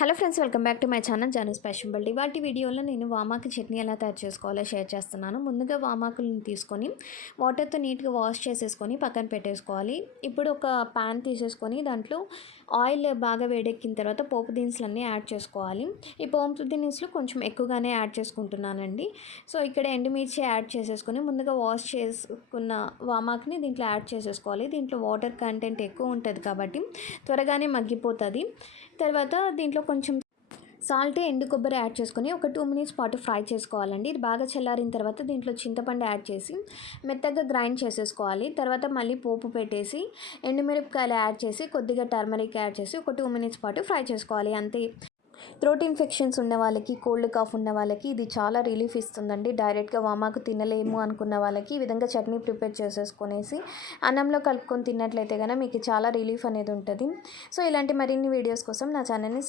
Hello friends, welcome back to my channel Janu special. వాటి వీడియోలో నేను వామాకు చట్నీ ఎలా తయారు చేసుకోవాలో షేర్ చేస్తున్నాను. ముందుగా వామాకులను తీసుకొని వాటర్తో నీట్గా వాష్ చేసేసుకొని పక్కన పెట్టేసుకోవాలి. ఇప్పుడు ఒక ప్యాన్ తీసేసుకొని దాంట్లో ఆయిల్ బాగా వేడెక్కిన తర్వాత పోపు దినుసులన్నీ యాడ్ చేసుకోవాలి. ఈ పోపు దినుసులు కొంచెం ఎక్కువగానే యాడ్ చేసుకుంటున్నానండి. సో ఇక్కడ ఎండుమిర్చి యాడ్ చేసేసుకొని ముందుగా వాష్ చేసుకున్న వామాకుని దీంట్లో యాడ్ చేసేసుకోవాలి. దీంట్లో వాటర్ కంటెంట్ ఎక్కువ ఉంటుంది కాబట్టి త్వరగానే మగ్గిపోతుంది. తర్వాత దీంట్లో కొంచెం సాల్ట్, ఎండు కొబ్బరి యాడ్ చేసుకొని ఒక 2 మినిట్స్ పాటు ఫ్రై చేసుకోవాలండి. ఇది బాగా చల్లారిన తర్వాత దీంట్లో చింతపండు యాడ్ చేసి మెత్తగా గ్రైండ్ చేసేసుకోవాలి. తర్వాత మళ్ళీ పోపు పెట్టేసి ఎండుమిరపకాయలు యాడ్ చేసి కొద్దిగా టర్మరిక్ యాడ్ చేసి ఒక 2 మినిట్స్ పాటు ఫ్రై చేసుకోవాలి. అంతే. థ్రోట్ ఇన్ఫెక్షన్స్ ఉన్న వాళ్ళకి, కోల్డ్ కాఫ్ ఉన్న వాళ్ళకి ఇది చాలా రిలీఫ్ ఇస్తుందండి. డైరెక్ట్గా వామాకు తినలేము అనుకున్న వాళ్ళకి ఈ విధంగా చట్నీ ప్రిపేర్ చేసేసుకొనేసి అన్నంలో కలుపుకొని తిన్నట్లయితే కనుక మీకు చాలా రిలీఫ్ అనేది ఉంటుంది. సో ఇలాంటి మరిన్ని వీడియోస్ కోసం నా ఛానల్ని